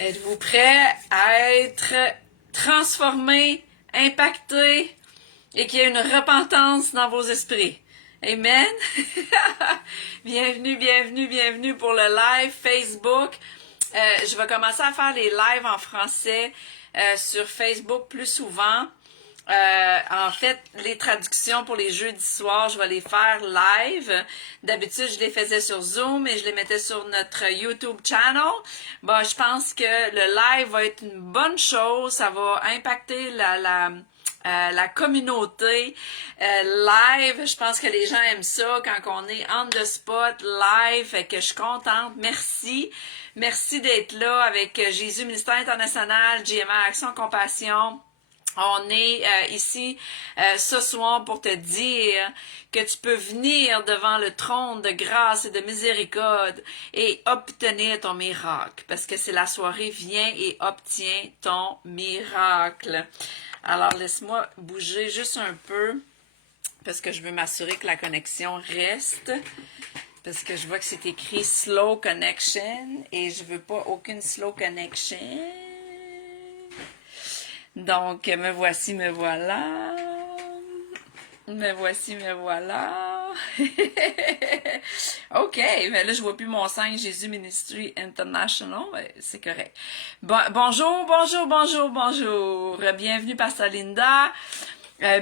Êtes-vous prêt à être transformé, impacté et qu'il y ait une repentance dans vos esprits? Amen. Bienvenue, bienvenue, bienvenue pour le live Facebook. Je vais commencer à faire les lives en français sur Facebook plus souvent. En fait, les traductions pour les jeudis soirs, je vais les faire live. D'habitude, je les faisais sur Zoom et je les mettais sur notre YouTube channel. Bon, je pense que le live va être une bonne chose. Ça va impacter la communauté live. Je pense que les gens aiment ça quand on est on the spot live. Fait que je suis contente. Merci. Merci d'être là avec Jésus Ministère International, GMA Action Compassion. On est ici ce soir pour te dire que tu peux venir devant le trône de grâce et de miséricorde et obtenir ton miracle. Parce que c'est la soirée, viens et obtiens ton miracle. Alors, laisse-moi bouger juste un peu parce que je veux m'assurer que la connexion reste. Parce que je vois que c'est écrit slow connection et je veux pas aucune slow connection. Donc, me voici, me voilà. Me voici, me voilà. OK, mais là, je vois plus mon signe Jésus Ministry International. C'est correct. Bonjour, bonjour, bonjour, bonjour. Bienvenue, Pastor Linda.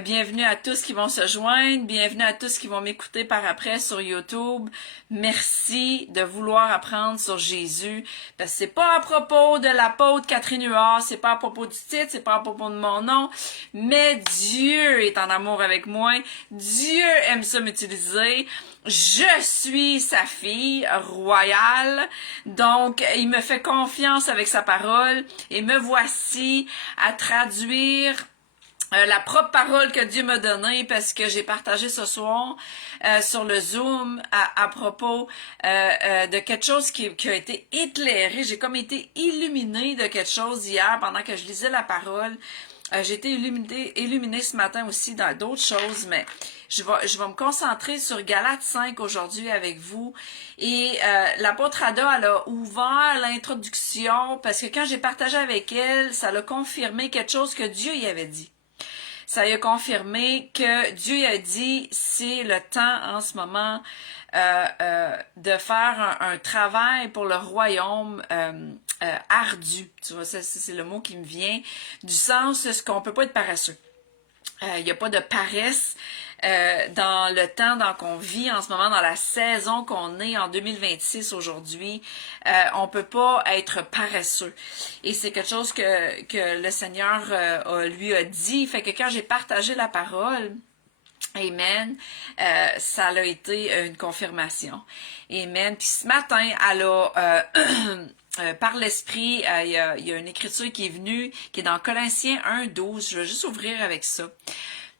Bienvenue à tous qui vont se joindre, bienvenue à tous qui vont m'écouter par après sur YouTube. Merci de vouloir apprendre sur Jésus, parce que c'est pas à propos de l'apôtre Catherine Huard, c'est pas à propos du titre, c'est pas à propos de mon nom, mais Dieu est en amour avec moi, Dieu aime ça m'utiliser. Je suis sa fille royale, donc il me fait confiance avec sa parole et me voici à traduire la propre parole que Dieu m'a donnée parce que j'ai partagé ce soir sur le Zoom à propos de quelque chose qui a été éclairé. J'ai comme été illuminée de quelque chose hier pendant que je lisais la parole. J'ai été illuminée ce matin aussi dans d'autres choses, mais je vais me concentrer sur Galates 5 aujourd'hui avec vous. Et l'apôtre Ada, elle a ouvert l'introduction parce que quand j'ai partagé avec elle, ça l'a confirmé quelque chose que Dieu y avait dit. Ça a confirmé que Dieu a dit, c'est le temps en ce moment de faire un travail pour le royaume ardu. Tu vois, c'est le mot qui me vient, du sens de ce qu'on peut pas être paresseux. Il n'y a pas de paresse dans le temps qu'on vit en ce moment, dans la saison qu'on est en 2026 aujourd'hui. On peut pas être paresseux. Et c'est quelque chose que le Seigneur lui a dit. Fait que quand j'ai partagé la parole, amen, ça a été une confirmation. Amen. Puis ce matin, elle a... par l'Esprit, il y a une écriture qui est venue, qui est dans Colossiens 1:12. Je vais juste ouvrir avec ça.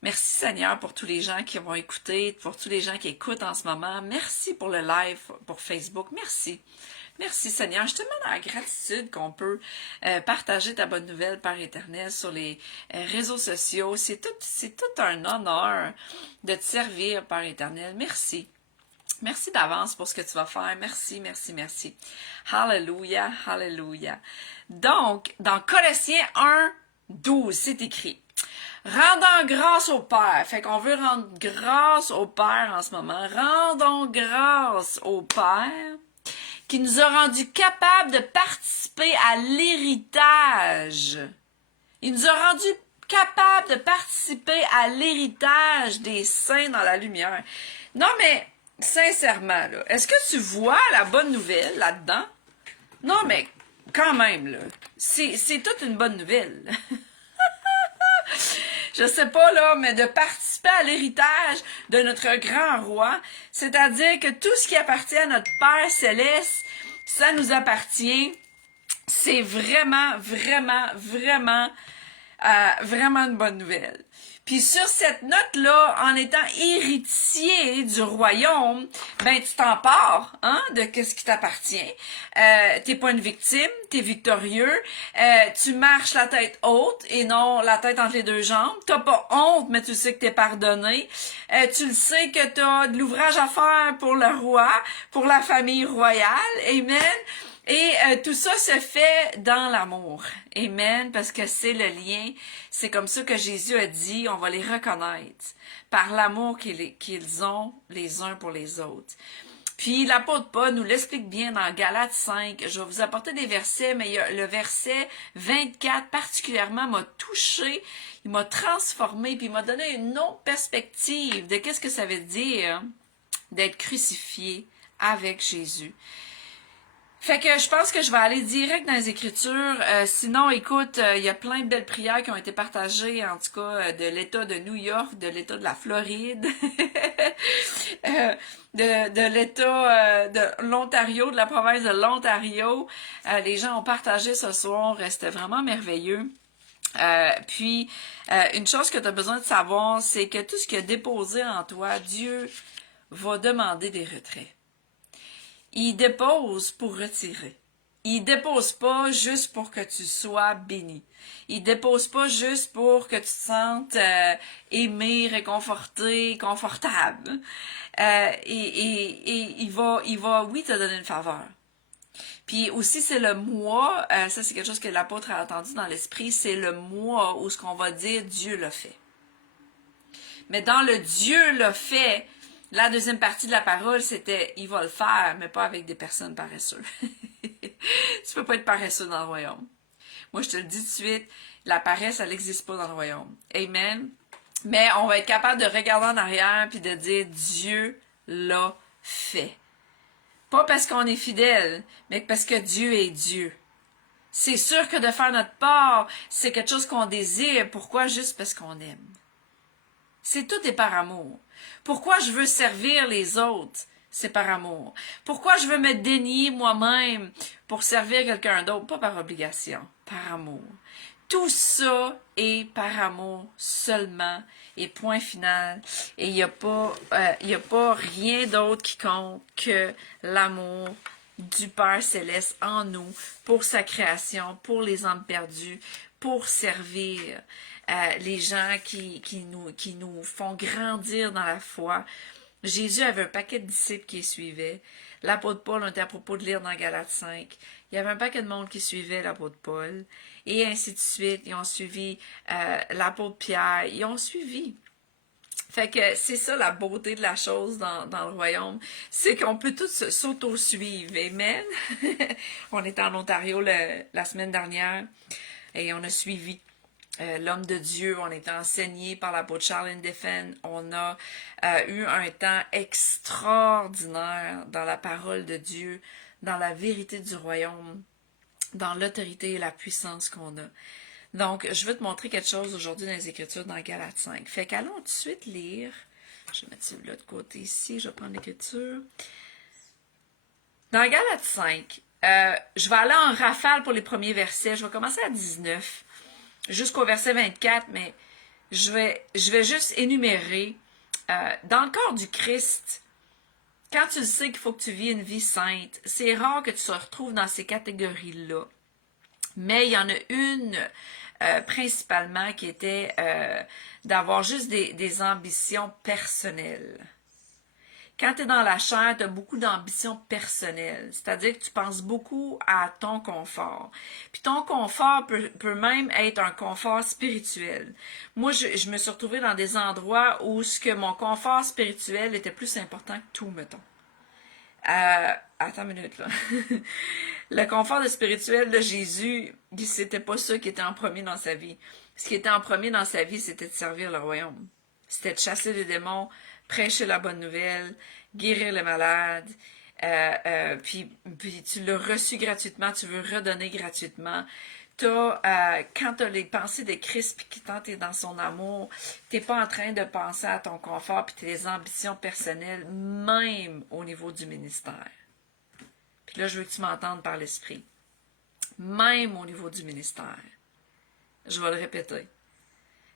Merci Seigneur pour tous les gens qui vont écouter, pour tous les gens qui écoutent en ce moment. Merci pour le live, pour Facebook. Merci. Merci Seigneur. Je te demande la gratitude qu'on peut partager ta bonne nouvelle par Éternel sur les réseaux sociaux. C'est tout un honneur de te servir par Éternel. Merci. Merci d'avance pour ce que tu vas faire. Merci, merci, merci. Hallelujah, hallelujah. Donc, dans Colossiens 1:12, c'est écrit. Rendons grâce au Père. Fait qu'on veut rendre grâce au Père en ce moment. Rendons grâce au Père qui nous a rendus capables de participer à l'héritage. Il nous a rendus capables de participer à l'héritage des saints dans la lumière. Non, mais sincèrement, là, est-ce que tu vois la bonne nouvelle là-dedans? Non, mais quand même, là, c'est toute une bonne nouvelle. Je sais pas, là, mais de participer à l'héritage de notre grand roi, c'est-à-dire que tout ce qui appartient à notre Père Céleste, ça nous appartient. C'est vraiment, vraiment, vraiment, vraiment une bonne nouvelle. Puis sur cette note-là, en étant héritier du royaume, ben tu t'empares de ce qui t'appartient. T'es pas une victime, t'es victorieux. Tu marches la tête haute et non la tête entre les deux jambes. T'as pas honte, mais tu sais que t'es pardonné. Tu le sais que t'as de l'ouvrage à faire pour le roi, pour la famille royale. Amen. Et tout ça se fait dans l'amour. Amen, parce que c'est le lien. C'est comme ça que Jésus a dit, on va les reconnaître par l'amour qu'ils ont les uns pour les autres. Puis l'apôtre Paul nous l'explique bien dans Galates 5. Je vais vous apporter des versets, mais le verset 24 particulièrement m'a touché, il m'a transformé, puis il m'a donné une autre perspective de qu'est-ce que ça veut dire d'être crucifié avec Jésus. Fait que je pense que je vais aller direct dans les Écritures. Sinon, écoute, il y a plein de belles prières qui ont été partagées, en tout cas, de l'État de New York, de l'État de la Floride, de l'État de l'Ontario, de la province de l'Ontario. Les gens ont partagé ce soir, c'était vraiment merveilleux. Puis, une chose que tu as besoin de savoir, c'est que tout ce qui est déposé en toi, Dieu va demander des retraits. Il dépose pour retirer. Il dépose pas juste pour que tu sois béni. Il dépose pas juste pour que tu te sentes aimé, réconforté, confortable. Et il va, oui, te donner une faveur. Puis aussi, c'est le moi, ça c'est quelque chose que l'apôtre a entendu dans l'esprit, c'est le moi où ce qu'on va dire Dieu l'a fait. Mais dans le Dieu l'a fait, la deuxième partie de la parole, c'était « il va le faire », mais pas avec des personnes paresseuses. Tu peux pas être paresseux dans le royaume. Moi, je te le dis tout de suite, la paresse, elle n'existe pas dans le royaume. Amen. Mais on va être capable de regarder en arrière puis de dire « Dieu l'a fait ». Pas parce qu'on est fidèle, mais parce que Dieu est Dieu. C'est sûr que de faire notre part, c'est quelque chose qu'on désire. Pourquoi? Juste parce qu'on aime. C'est tout est par amour. Pourquoi je veux servir les autres? C'est par amour. Pourquoi je veux me dénier moi-même pour servir quelqu'un d'autre? Pas par obligation, par amour. Tout ça est par amour seulement et point final. Et il n'y a pas rien d'autre qui compte que l'amour du Père Céleste en nous, pour sa création, pour les âmes perdues, pour servir les gens qui nous font grandir dans la foi. Jésus avait un paquet de disciples qui suivaient. L'apôtre Paul, on était à propos de lire dans Galates 5. Il y avait un paquet de monde qui suivait l'apôtre Paul. Et ainsi de suite. Ils ont suivi l'apôtre Pierre. Ils ont suivi. Fait que c'est ça la beauté de la chose dans le royaume. C'est qu'on peut tous s'auto-suivre. Amen. On était en Ontario la semaine dernière et on a suivi l'homme de Dieu. On a été enseigné par l'apôtre Charles Indefen. On a eu un temps extraordinaire dans la parole de Dieu, dans la vérité du royaume, dans l'autorité et la puissance qu'on a. Donc, je vais te montrer quelque chose aujourd'hui dans les Écritures dans Galates 5. Fait qu'allons tout de suite lire. Je vais mettre celui-là de côté ici. Je vais prendre l'Écriture. Dans Galates 5, je vais aller en rafale pour les premiers versets. Je vais commencer à 19 jusqu'au verset 24, mais je vais juste énumérer. Dans le corps du Christ, quand tu sais qu'il faut que tu vis une vie sainte, c'est rare que tu te retrouves dans ces catégories-là. Mais il y en a une principalement qui était d'avoir juste des ambitions personnelles. Quand tu es dans la chair, tu as beaucoup d'ambitions personnelles, c'est-à-dire que tu penses beaucoup à ton confort. Puis ton confort peut même être un confort spirituel. Moi, je me suis retrouvée dans des endroits où mon confort spirituel était plus important que tout, mettons. Attends une minute, là. Le confort spirituel de Jésus, c'était pas ça qui était en premier dans sa vie. Ce qui était en premier dans sa vie, c'était de servir le royaume. C'était de chasser les démons, prêcher la bonne nouvelle, guérir les malades, puis tu l'as reçu gratuitement, tu veux redonner gratuitement. Quand tu as les pensées de Christ puis que quand tu es dans son amour, tu n'es pas en train de penser à ton confort puis tes ambitions personnelles, même au niveau du ministère. Puis là, je veux que tu m'entendes par l'esprit. Même au niveau du ministère. Je vais le répéter.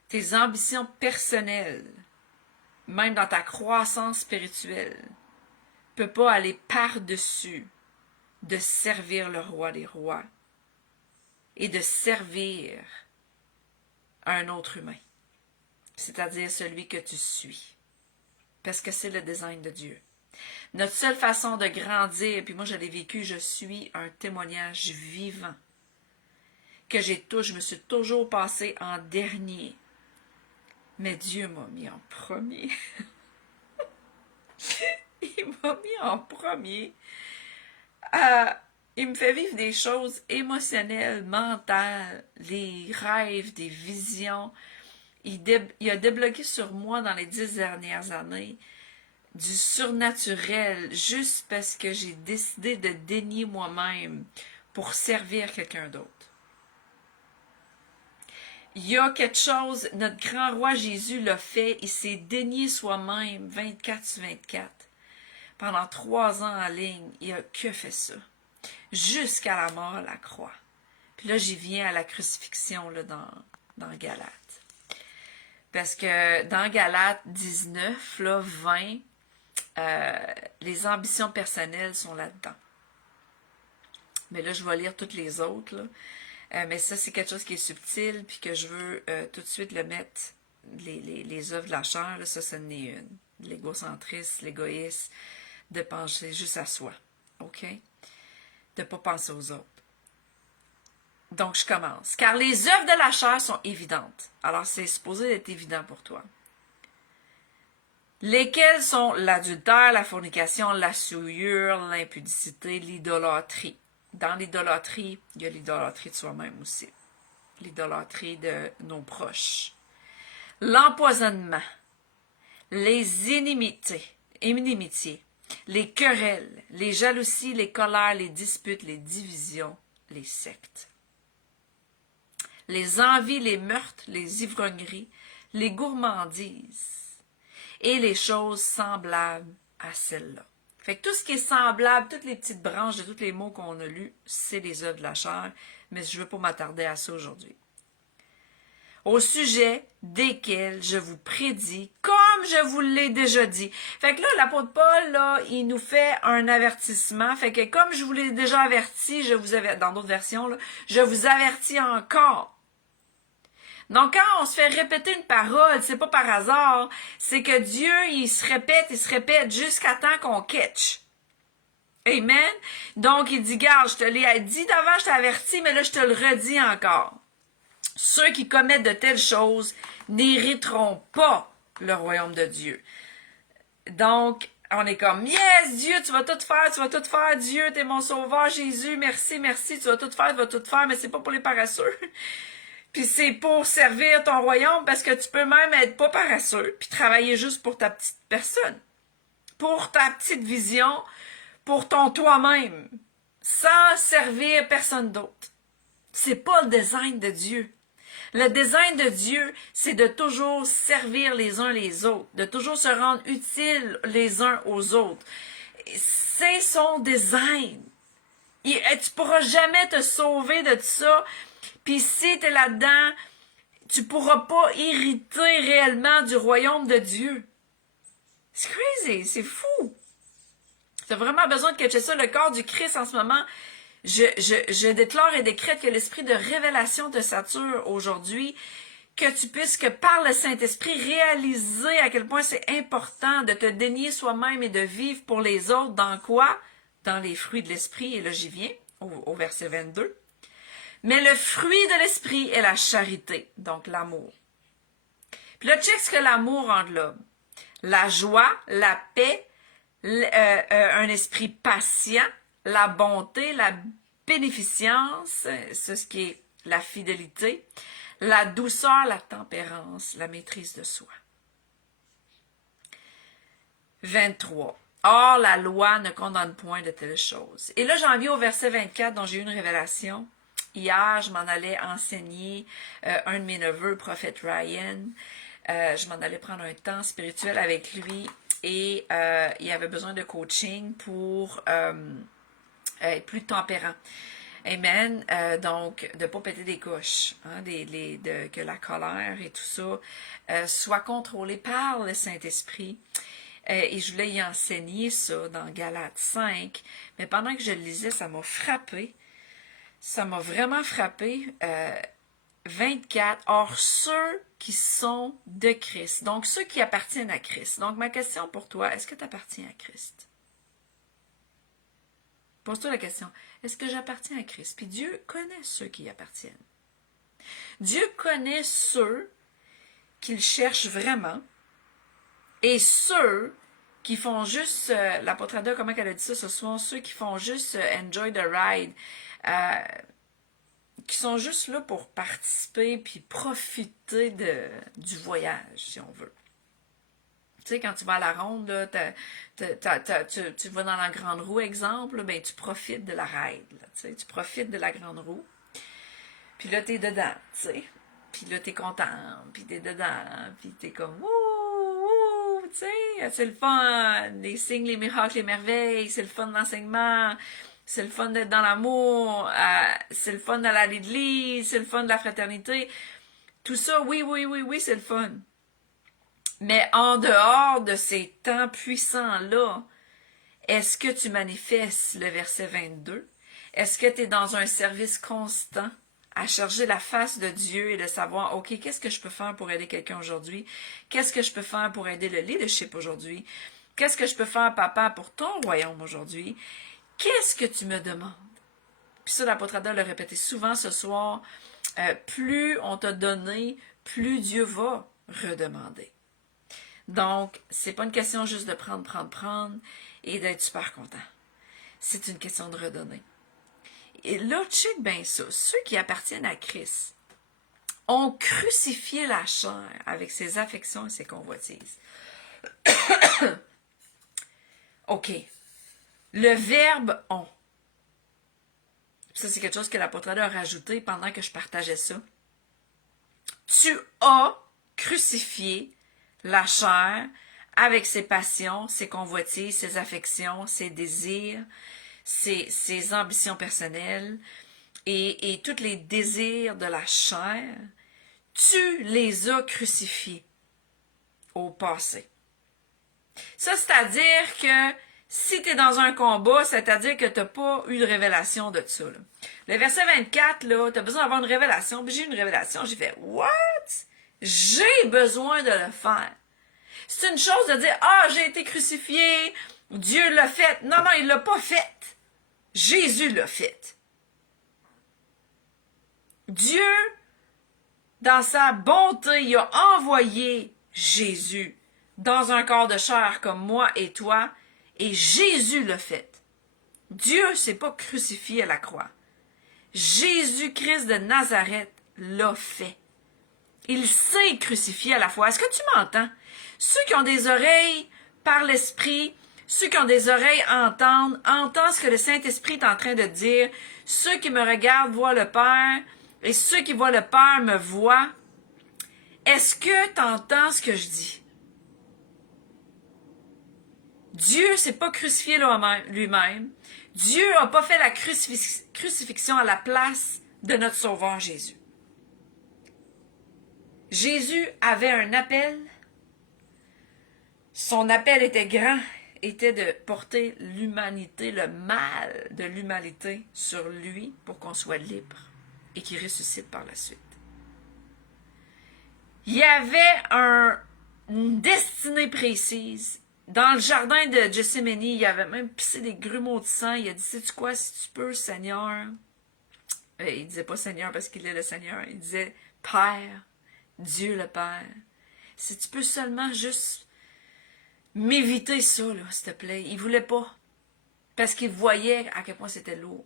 Tes ambitions personnelles, même dans ta croissance spirituelle, ne peuvent pas aller par-dessus de servir le roi des rois et de servir un autre humain, c'est-à-dire celui que tu suis, parce que c'est le design de Dieu. Notre seule façon de grandir, puis moi je l'ai vécu, je suis un témoignage vivant. Je me suis toujours passé en dernier. Mais Dieu m'a mis en premier. Il m'a mis en premier. Il me fait vivre des choses émotionnelles, mentales, des rêves, des visions. Il a débloqué sur moi dans les 10 dernières années du surnaturel juste parce que j'ai décidé de dénier moi-même pour servir quelqu'un d'autre. Il y a quelque chose, notre grand roi Jésus l'a fait, il s'est dénié soi-même 24/24. Pendant 3 ans en ligne, il a que fait ça. Jusqu'à la mort à la croix. Puis là, j'y viens à la crucifixion là, dans Galates. Parce que dans Galates 19, là, 20, les ambitions personnelles sont là-dedans. Mais là, je vais lire toutes les autres. Là. Mais ça, c'est quelque chose qui est subtil, puis que je veux tout de suite le mettre, les œuvres de la chair, là, ça en est une. L'égocentrisme, l'égoïsme, de penser juste à soi. OK? De ne pas penser aux autres. Donc, je commence. Car les œuvres de la chair sont évidentes. Alors, c'est supposé être évident pour toi. Lesquelles sont l'adultère, la fornication, la souillure, l'impudicité, l'idolâtrie. Dans l'idolâtrie, il y a l'idolâtrie de soi-même aussi. L'idolâtrie de nos proches. L'empoisonnement. Les inimitiés. Les querelles. Les jalousies, les colères, les disputes, les divisions, les sectes. Les envies, les meurtres, les ivrogneries, les gourmandises et les choses semblables à celles-là. Fait que tout ce qui est semblable, toutes les petites branches de tous les mots qu'on a lus, c'est les œuvres de la chair, mais je ne veux pas m'attarder à ça aujourd'hui. Au sujet desquels je vous prédis, comme je vous l'ai déjà dit. Fait que là, l'apôtre Paul, là, il nous fait un avertissement. Fait que comme je vous l'ai déjà averti, dans d'autres versions, là, je vous avertis encore. Donc, quand on se fait répéter une parole, c'est pas par hasard, c'est que Dieu, il se répète jusqu'à temps qu'on catch. Amen? Donc, il dit, garde, je te l'ai dit d'avant, je t'ai averti, mais là, je te le redis encore. Ceux qui commettent de telles choses n'hériteront pas le royaume de Dieu. Donc, on est comme, yes, Dieu, tu vas tout faire, Dieu, t'es mon sauveur, Jésus, merci, tu vas tout faire, mais c'est pas pour les paresseux. Puis c'est pour servir ton royaume parce que tu peux même être pas paresseux puis travailler juste pour ta petite personne, pour ta petite vision, pour ton toi-même, sans servir personne d'autre. C'est pas le design de Dieu. Le design de Dieu, c'est de toujours servir les uns les autres, de toujours se rendre utile les uns aux autres. C'est son design. Tu pourras jamais te sauver de ça. Puis si tu es là-dedans, tu pourras pas hériter réellement du royaume de Dieu. C'est crazy, c'est fou. Tu as vraiment besoin de catcher ça. Le corps du Christ en ce moment, je déclare et décrète que l'esprit de révélation te sature aujourd'hui, que tu puisses que par le Saint-Esprit réaliser à quel point c'est important de te dénier soi-même et de vivre pour les autres. Dans quoi? Dans les fruits de l'esprit. Et là, j'y viens, au verset 22. Mais le fruit de l'esprit est la charité, donc l'amour. Puis là, check ce que l'amour englobe. La joie, la paix, un esprit patient, la bonté, la bénéficence, c'est ce qui est la fidélité, la douceur, la tempérance, la maîtrise de soi. 23. Or, la loi ne condamne point de telles choses. Et là, j'en viens au verset 24 dont j'ai eu une révélation. Hier, je m'en allais enseigner un de mes neveux, prophète Ryan. Je m'en allais prendre un temps spirituel avec lui et il avait besoin de coaching pour être plus tempérant. Amen. Donc, de ne pas péter des couches, hein, que la colère et tout ça soit contrôlé par le Saint-Esprit. Et je voulais y enseigner ça dans Galates 5. Mais pendant que je le lisais, ça m'a frappé. Ça m'a vraiment frappé. 24. Or, ceux qui sont de Christ. Donc, ceux qui appartiennent à Christ. Donc, ma question pour toi, est-ce que tu appartiens à Christ? Pose-toi la question, est-ce que j'appartiens à Christ? Puis Dieu connaît ceux qui y appartiennent. Dieu connaît ceux qu'il cherche vraiment et ceux qui font juste, l'apôtre Ada, comment elle a dit ça ce soir, ceux qui font juste enjoy the ride, qui sont juste là pour participer puis profiter du voyage, si on veut. Tu sais, quand tu vas à la ronde, là, tu vas dans la grande roue, exemple, là, ben, tu profites de la ride. Là, tu profites de la grande roue. Puis là, t'es dedans, tu sais. Puis là, t'es content. Puis t'es dedans. Puis t'es comme, ouh, tu sais, c'est le fun. Les signes, les miracles, les merveilles. C'est le fun de l'enseignement. C'est le fun d'être dans l'amour. C'est le fun d'aller à l'église. C'est le fun de la fraternité. Tout ça, oui, c'est le fun. Mais en dehors de ces temps puissants-là, est-ce que tu manifestes le verset 22? Est-ce que tu es dans un service constant à chercher la face de Dieu et de savoir, OK, qu'est-ce que je peux faire pour aider quelqu'un aujourd'hui? Qu'est-ce que je peux faire pour aider le leadership aujourd'hui? Qu'est-ce que je peux faire, papa, pour ton royaume aujourd'hui? Qu'est-ce que tu me demandes? Puis ça, l'apôtre Ada l'a répété souvent ce soir, plus on t'a donné, plus Dieu va redemander. Donc, c'est pas une question juste de prendre et d'être super content. C'est une question de redonner. Et là, check bien ça. Ceux qui appartiennent à Christ ont crucifié la chair avec ses affections et ses convoitises. OK. Le verbe « ont ». Ça, c'est quelque chose que l'apôtre a rajouté pendant que je partageais ça. Tu as crucifié la chair avec ses passions, ses convoitises, ses affections, ses désirs, ses ambitions personnelles et tous les désirs de la chair, tu les as crucifiés au passé. Ça, c'est-à-dire que si tu es dans un combat, c'est-à-dire que tu n'as pas eu de révélation de ça. Là. Le verset 24, là, tu as besoin d'avoir une révélation. Puis j'ai eu une révélation. J'ai fait « What? J'ai besoin de le faire. » C'est une chose de dire « Ah, j'ai été crucifié, Dieu l'a fait. » Non, il l'a pas fait. Jésus l'a fait. Dieu, dans sa bonté, il a envoyé Jésus dans un corps de chair comme moi et toi, et Jésus l'a fait. Dieu ne s'est pas crucifié à la croix. Jésus-Christ de Nazareth l'a fait. Il s'est crucifié à la fois. Est-ce que tu m'entends? Ceux qui ont des oreilles par l'Esprit, ceux qui ont des oreilles entendent ce que le Saint-Esprit est en train de dire. Ceux qui me regardent voient le Père, et ceux qui voient le Père me voient. Est-ce que tu entends ce que je dis? Dieu ne s'est pas crucifié lui-même. Dieu n'a pas fait la crucifixion à la place de notre Sauveur Jésus. Jésus avait un appel. Son appel était grand, était de porter l'humanité, le mal de l'humanité sur lui pour qu'on soit libre et qu'il ressuscite par la suite. Il y avait une destinée précise. Dans le jardin de Gethsémani, il avait même pissé des grumeaux de sang. Il a dit, sais-tu quoi, si tu peux, Seigneur. Il disait pas Seigneur parce qu'il est le Seigneur. Il disait Père, Dieu le Père. Si tu peux seulement juste m'éviter ça, là, s'il te plaît. Il voulait pas. Parce qu'il voyait à quel point c'était lourd.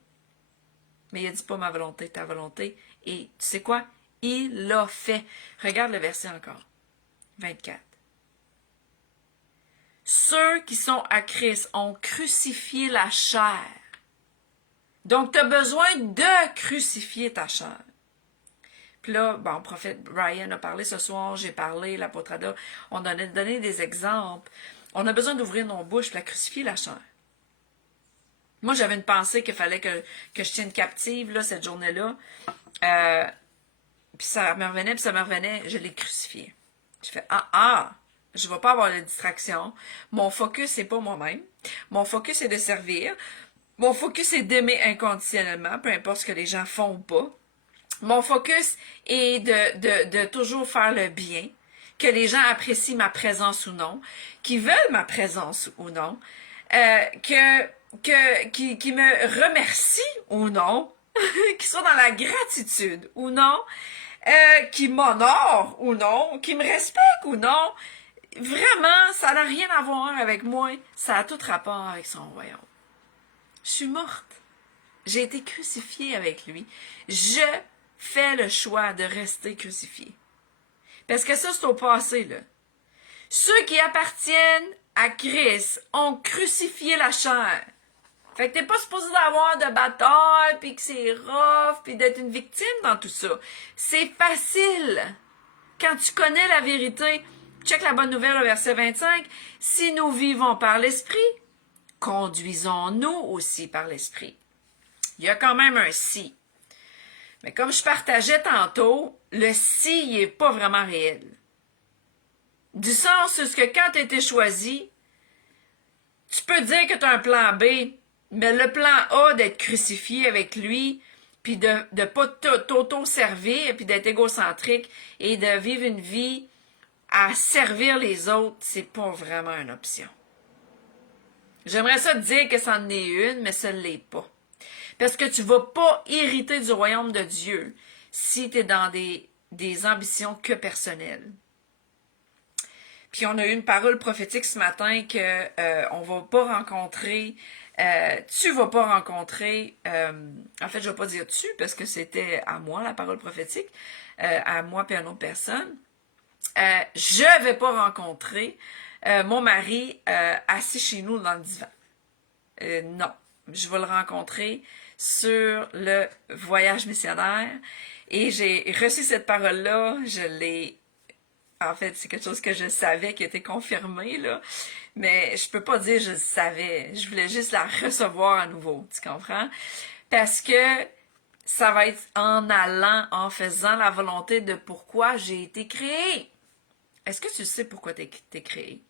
Mais il a dit pas ma volonté, ta volonté. Et tu sais quoi? Il l'a fait. Regarde le verset encore. 24. Ceux qui sont à Christ ont crucifié la chair. Donc, tu as besoin de crucifier ta chair. Puis là, bon, prophète Brian a parlé ce soir, j'ai parlé, l'apôtre Ada, on a donné des exemples. On a besoin d'ouvrir nos bouches et de crucifier la chair. Moi, j'avais une pensée qu'il fallait que je tienne captive là, cette journée-là. Puis ça me revenait, je l'ai crucifié. Je fais, je ne vais pas avoir de distraction. Mon focus, c'est pas moi-même. Mon focus, c'est de servir. Mon focus, c'est d'aimer inconditionnellement, peu importe ce que les gens font ou pas. Mon focus est de toujours faire le bien, que les gens apprécient ma présence ou non, qu'ils veulent ma présence ou non, que qui me remercie ou non, qui soit dans la gratitude ou non, qui m'honore ou non, qui me respecte ou non, vraiment, ça n'a rien à voir avec moi, ça a tout rapport avec son royaume. Je suis morte. J'ai été crucifiée avec lui. Je fais le choix de rester crucifiée. Parce que ça, c'est au passé, là. Ceux qui appartiennent à Christ ont crucifié la chair. Fait que t'es pas supposé d'avoir de bataille, puis que c'est rough, puis d'être une victime dans tout ça. C'est facile. Quand tu connais la vérité, check la bonne nouvelle au verset 25. Si nous vivons par l'Esprit, conduisons-nous aussi par l'Esprit. Il y a quand même un si. Mais comme je partageais tantôt, le si, il n'est pas vraiment réel. Du sens où que quand tu as été choisi, tu peux dire que tu as un plan B, mais le plan A d'être crucifié avec lui, puis de ne pas t'auto-servir, puis d'être égocentrique, et de vivre une vie à servir les autres, c'est pas vraiment une option. J'aimerais ça te dire que c'en est une, mais ça ne l'est pas. Parce que tu ne vas pas hériter du royaume de Dieu si tu es dans des ambitions que personnelles. Puis on a eu une parole prophétique ce matin que on va pas rencontrer, tu vas pas rencontrer, en fait je vais pas dire tu parce que c'était à moi la parole prophétique, à moi et à une autre personne. Je vais pas rencontrer mon mari assis chez nous dans le divan. Non, je vais le rencontrer sur le voyage missionnaire et j'ai reçu cette parole-là, je l'ai, en fait, c'est quelque chose que je savais qui était confirmé, là, mais je peux pas dire je le savais, je voulais juste la recevoir à nouveau, tu comprends? Parce que ça va être en allant, en faisant la volonté de pourquoi j'ai été créé. Est-ce que tu sais pourquoi tu es créé?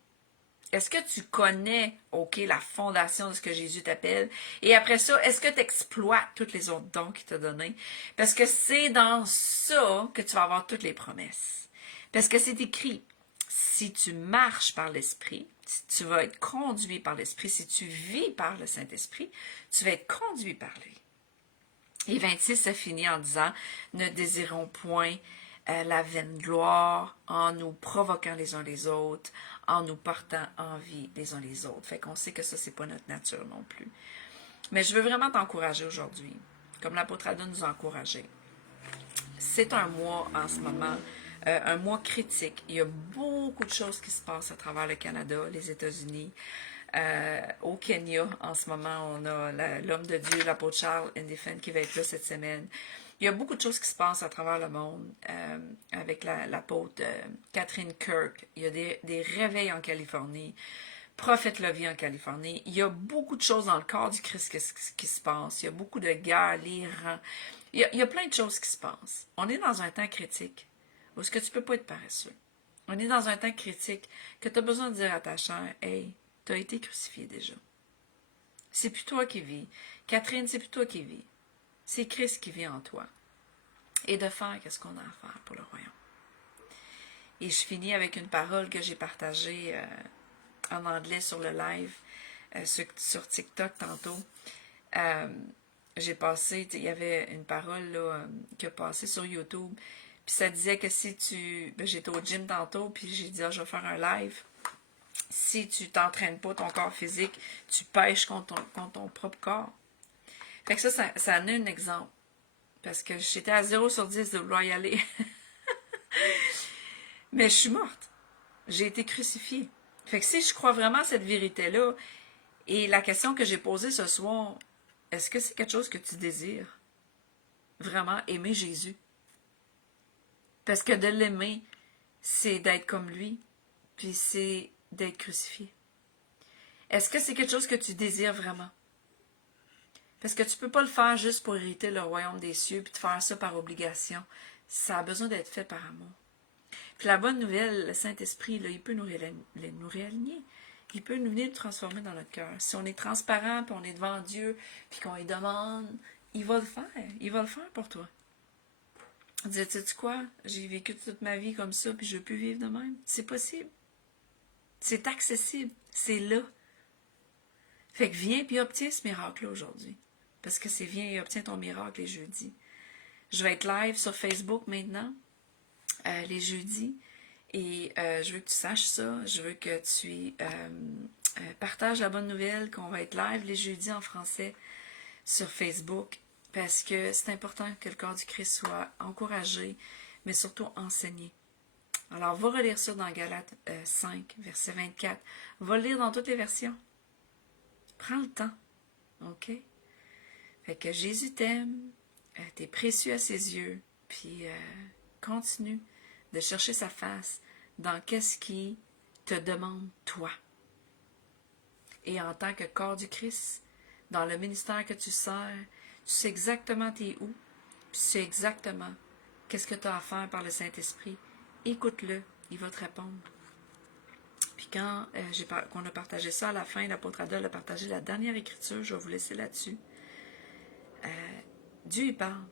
Est-ce que tu connais, OK, la fondation de ce que Jésus t'appelle? Et après ça, est-ce que tu exploites tous les autres dons qu'il t'a donnés? Parce que c'est dans ça que tu vas avoir toutes les promesses. Parce que c'est écrit, si tu marches par l'Esprit, si tu vas être conduit par l'Esprit, si tu vis par le Saint-Esprit, tu vas être conduit par lui. Et 26, ça finit en disant, ne désirons point la vaine gloire en nous provoquant les uns les autres, en nous portant envie les uns les autres. Fait qu'on sait que ça, c'est pas notre nature non plus. Mais je veux vraiment t'encourager aujourd'hui, comme l'apôtre Aldo nous a encouragés. C'est un mois en ce moment, un mois critique. Il y a beaucoup de choses qui se passent à travers le Canada, les États-Unis. Au Kenya, en ce moment, on a l'homme de Dieu, l'apôtre Charles Indifen, qui va être là cette semaine. Il y a beaucoup de choses qui se passent à travers le monde avec l'apôtre Catherine Kirk. Il y a des réveils en Californie. Prophète Lovie en Californie. Il y a beaucoup de choses dans le corps du Christ qui se passent. Il y a beaucoup de guerres, l'Iran. Il y a plein de choses qui se passent. On est dans un temps critique où est-ce que tu ne peux pas être paresseux. On est dans un temps critique que tu as besoin de dire à ta chair, « Hey, tu as été crucifié déjà. C'est plus toi qui vis. Catherine, c'est plus toi qui vis. C'est Christ qui vit en toi. » Et de faire ce qu'on a à faire pour le royaume. Et je finis avec une parole que j'ai partagée en anglais sur le live, sur TikTok tantôt. J'ai passé, il y avait une parole là, qui a passé sur YouTube, puis ça disait que si tu... j'étais au gym tantôt, puis j'ai dit, je vais faire un live. Si tu t'entraînes pas ton corps physique, tu pêches contre ton propre corps. Fait que ça en est un exemple. Parce que j'étais à 0 sur 10 de vouloir y aller. Mais je suis morte. J'ai été crucifiée. Fait que si je crois vraiment à cette vérité-là, et la question que j'ai posée ce soir, est-ce que c'est quelque chose que tu désires? Vraiment aimer Jésus? Parce que de l'aimer, c'est d'être comme lui, puis c'est d'être crucifié. Est-ce que c'est quelque chose que tu désires vraiment? Parce que tu ne peux pas le faire juste pour hériter le royaume des cieux, puis de faire ça par obligation. Ça a besoin d'être fait par amour. Puis la bonne nouvelle, le Saint-Esprit, là, il peut nous réaligner. Il peut nous venir nous transformer dans notre cœur. Si on est transparent, puis on est devant Dieu, puis qu'on lui demande, il va le faire. Il va le faire pour toi. On dit, tu sais quoi? J'ai vécu toute ma vie comme ça, puis je ne veux plus vivre de même. C'est possible. C'est accessible. C'est là. Fait que viens puis obtiens ce miracle-là aujourd'hui. Parce que c'est viens et obtiens ton miracle les jeudis. Je vais être live sur Facebook maintenant, les jeudis. Et je veux que tu saches ça. Je veux que tu partages la bonne nouvelle qu'on va être live les jeudis en français sur Facebook. Parce que c'est important que le corps du Christ soit encouragé, mais surtout enseigné. Alors, va relire ça dans Galates 5, verset 24. Va le lire dans toutes les versions. Prends le temps. OK? Fait que Jésus t'aime, t'es précieux à ses yeux, puis continue de chercher sa face dans qu'est-ce qui te demande toi. Et en tant que corps du Christ, dans le ministère que tu sers, tu sais exactement t'es où, puis tu sais exactement qu'est-ce que tu as à faire par le Saint-Esprit. Écoute-le, il va te répondre. Puis quand on a partagé ça à la fin, l'apôtre Adol a partagé la dernière écriture, je vais vous laisser là-dessus. Dieu, il parle,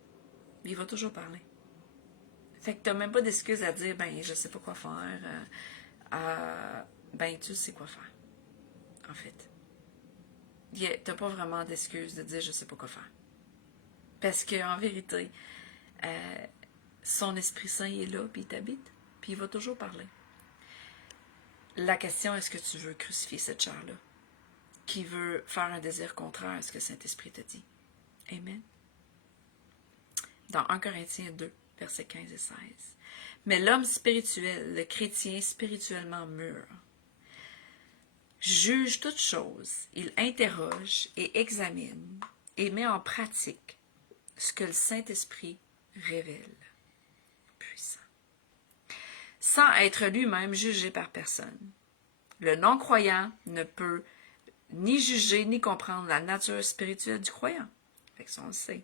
mais il va toujours parler. Fait que tu n'as même pas d'excuse à dire, ben, je sais pas quoi faire. Ben, tu sais quoi faire, en fait. Tu n'as pas vraiment d'excuse de dire, je sais pas quoi faire. Parce qu'en vérité, son Esprit Saint est là, puis il t'habite, puis il va toujours parler. La question, est-ce que tu veux crucifier cette chair-là, qui veut faire un désir contraire à ce que Saint-Esprit te dit? Amen. Dans 1 Corinthiens 2, versets 15 et 16. Mais l'homme spirituel, le chrétien spirituellement mûr, juge toutes choses, il interroge et examine et met en pratique ce que le Saint-Esprit révèle. Puissant. Sans être lui-même jugé par personne. Le non-croyant ne peut ni juger ni comprendre la nature spirituelle du croyant. Fait que ça, on le sait.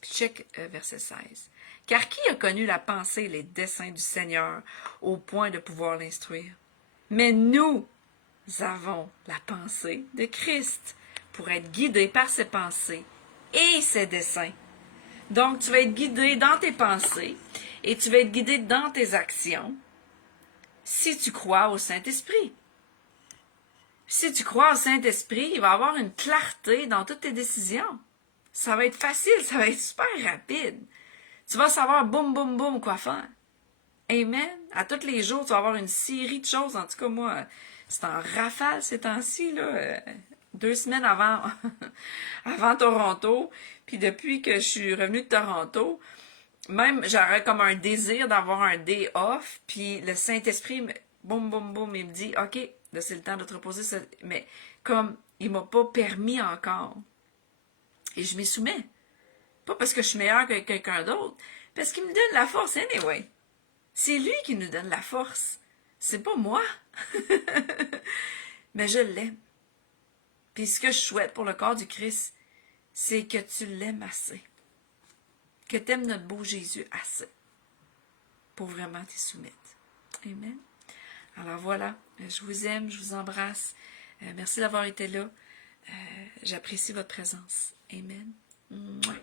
Puis check verset 16. Car qui a connu la pensée et les desseins du Seigneur au point de pouvoir l'instruire? Mais nous avons la pensée de Christ pour être guidés par ses pensées et ses desseins. Donc, tu vas être guidé dans tes pensées et tu vas être guidé dans tes actions si tu crois au Saint-Esprit. Si tu crois au Saint-Esprit, il va y avoir une clarté dans toutes tes décisions. Ça va être facile, ça va être super rapide. Tu vas savoir boum, boum, boum quoi faire. Amen. À tous les jours, tu vas avoir une série de choses. En tout cas, moi, c'est en rafale ces temps-ci, là. 2 semaines avant, avant Toronto. Puis depuis que je suis revenue de Toronto, même j'aurais comme un désir d'avoir un day off. Puis le Saint-Esprit, boum, boum, boum, il me dit, OK, là, c'est le temps de te reposer. Mais comme il m'a pas permis encore. Et je m'y soumets. Pas parce que je suis meilleure que quelqu'un d'autre. Parce qu'il me donne la force anyway. C'est lui qui nous donne la force. C'est pas moi. Mais je l'aime. Puis ce que je souhaite pour le corps du Christ, c'est que tu l'aimes assez. Que tu aimes notre beau Jésus assez. Pour vraiment t'y soumettre. Amen. Alors voilà, je vous aime, je vous embrasse. Merci d'avoir été là. J'apprécie votre présence. Amen. Mouah.